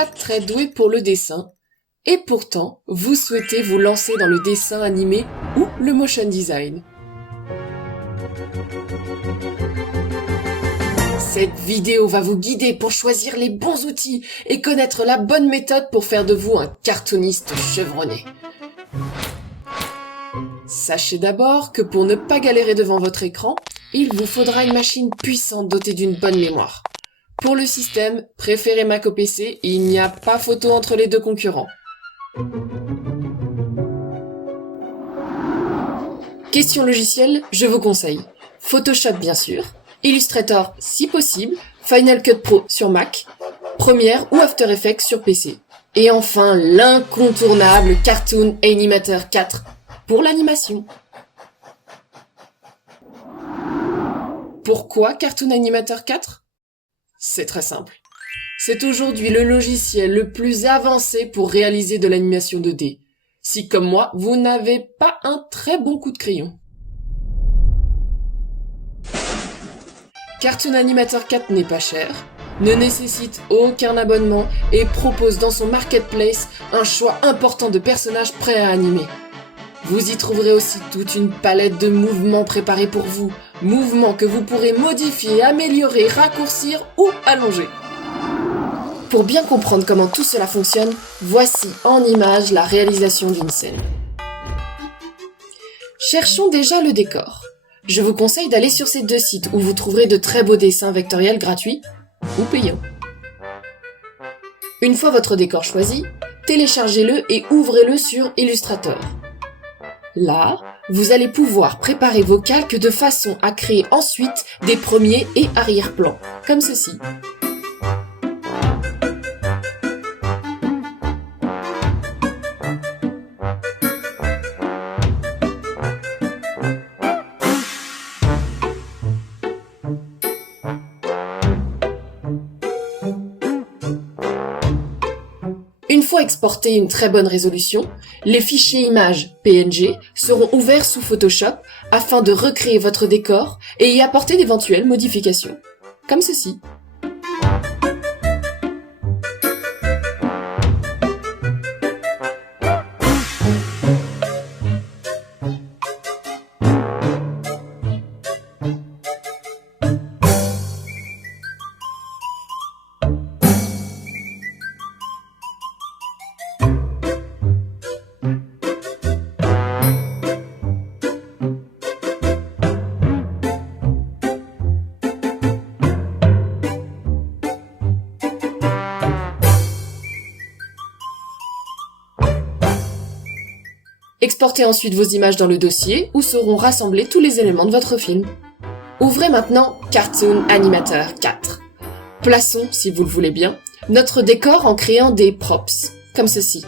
pas très doué pour le dessin, et pourtant, vous souhaitez vous lancer dans le dessin animé ou le motion design. Cette vidéo va vous guider pour choisir les bons outils et connaître la bonne méthode pour faire de vous un cartooniste chevronné. Sachez d'abord que pour ne pas galérer devant votre écran, il vous faudra une machine puissante dotée d'une bonne mémoire. Pour le système, préférez Mac au PC, il n'y a pas photo entre les deux concurrents. Question logicielle, je vous conseille Photoshop bien sûr, Illustrator si possible, Final Cut Pro sur Mac, Premiere ou After Effects sur PC. Et enfin l'incontournable Cartoon Animator 4 pour l'animation. Pourquoi Cartoon Animator 4 ? C'est très simple. C'est aujourd'hui le logiciel le plus avancé pour réaliser de l'animation 2D. Si comme moi, vous n'avez pas un très bon coup de crayon. Cartoon Animator 4 n'est pas cher, ne nécessite aucun abonnement et propose dans son marketplace un choix important de personnages prêts à animer. Vous y trouverez aussi toute une palette de mouvements préparés pour vous, mouvements que vous pourrez modifier, améliorer, raccourcir ou allonger. Pour bien comprendre comment tout cela fonctionne, voici en images la réalisation d'une scène. Cherchons déjà le décor. Je vous conseille d'aller sur ces deux sites où vous trouverez de très beaux dessins vectoriels gratuits ou payants. Une fois votre décor choisi, téléchargez-le et ouvrez-le sur Illustrator. Là, vous allez pouvoir préparer vos calques de façon à créer ensuite des premiers et arrière-plans, comme ceci. Une fois exporté une très bonne résolution, les fichiers images PNG seront ouverts sous Photoshop afin de recréer votre décor et y apporter d'éventuelles modifications, comme ceci. Exportez ensuite vos images dans le dossier où seront rassemblés tous les éléments de votre film. Ouvrez maintenant Cartoon Animator 4. Plaçons, si vous le voulez bien, notre décor en créant des props, comme ceci.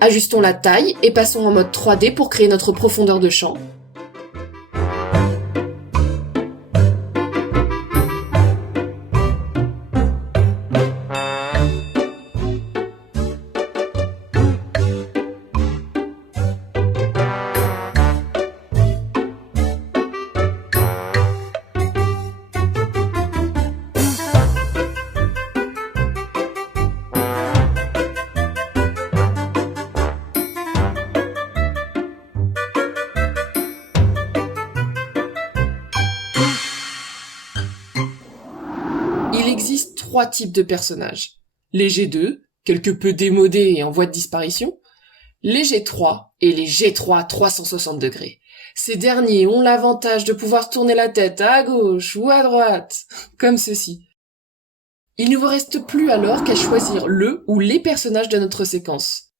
Ajustons la taille et passons en mode 3D pour créer notre profondeur de champ. Il existe 3 types de personnages. Les G2, quelque peu démodés et en voie de disparition, les G3 et les G3 360 degrés. Ces derniers ont l'avantage de pouvoir tourner la tête à gauche ou à droite, comme ceci. Il ne vous reste plus alors qu'à choisir le ou les personnages de notre séquence.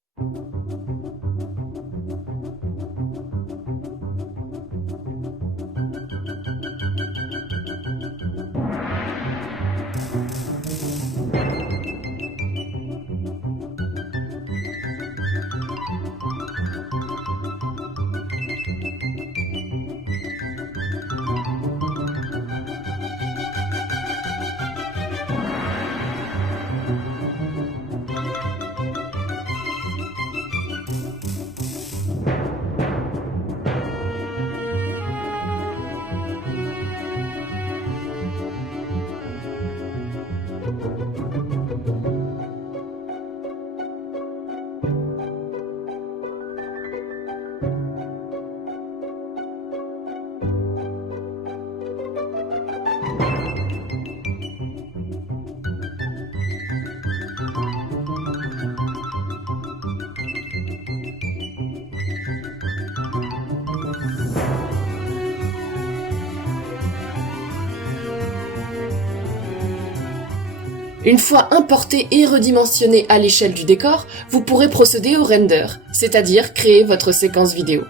Une fois importé et redimensionné à l'échelle du décor, vous pourrez procéder au render, c'est-à-dire créer votre séquence vidéo.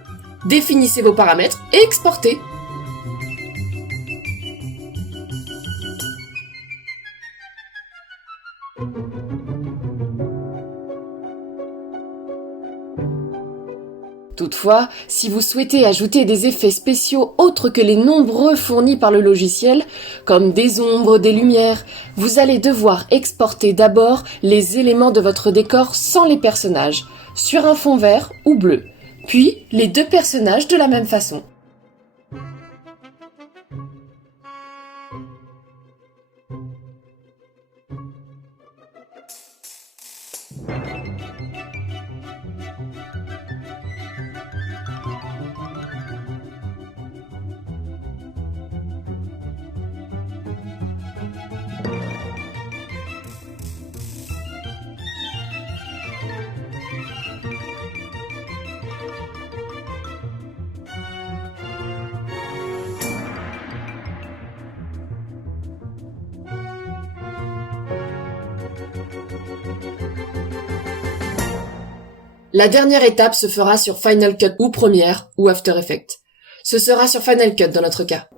Définissez vos paramètres et exportez. Toutefois, si vous souhaitez ajouter des effets spéciaux autres que les nombreux fournis par le logiciel, comme des ombres, des lumières, vous allez devoir exporter d'abord les éléments de votre décor sans les personnages, sur un fond vert ou bleu, puis les deux personnages de la même façon. La dernière étape se fera sur Final Cut ou Premiere ou After Effects. Ce sera sur Final Cut dans notre cas.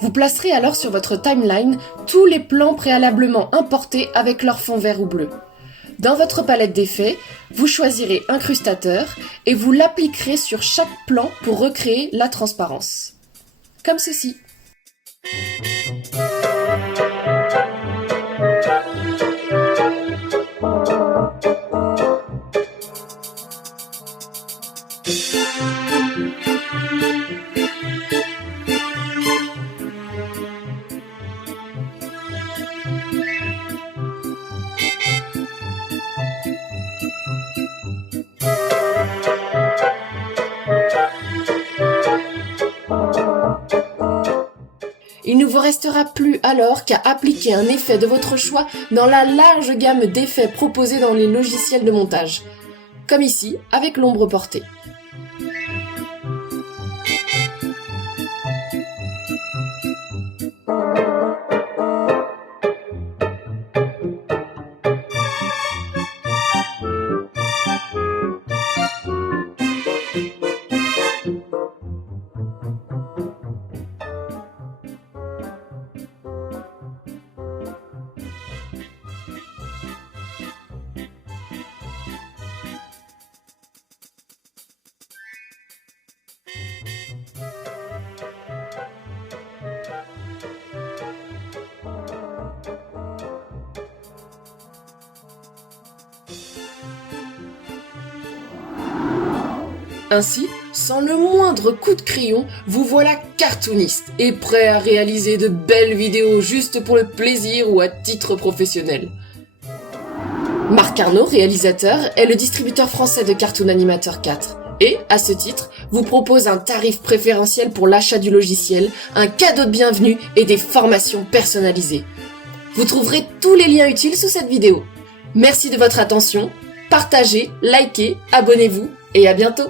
Vous placerez alors sur votre timeline tous les plans préalablement importés avec leur fond vert ou bleu. Dans votre palette d'effets, vous choisirez Incrustateur et vous l'appliquerez sur chaque plan pour recréer la transparence. Comme ceci. Il ne vous restera plus alors qu'à appliquer un effet de votre choix dans la large gamme d'effets proposés dans les logiciels de montage, comme ici avec l'ombre portée. Ainsi, sans le moindre coup de crayon, vous voilà cartooniste et prêt à réaliser de belles vidéos juste pour le plaisir ou à titre professionnel. Marc Arnaud, réalisateur, est le distributeur français de Cartoon Animator 4 et, à ce titre, vous propose un tarif préférentiel pour l'achat du logiciel, un cadeau de bienvenue et des formations personnalisées. Vous trouverez tous les liens utiles sous cette vidéo. Merci de votre attention, partagez, likez, abonnez-vous et à bientôt!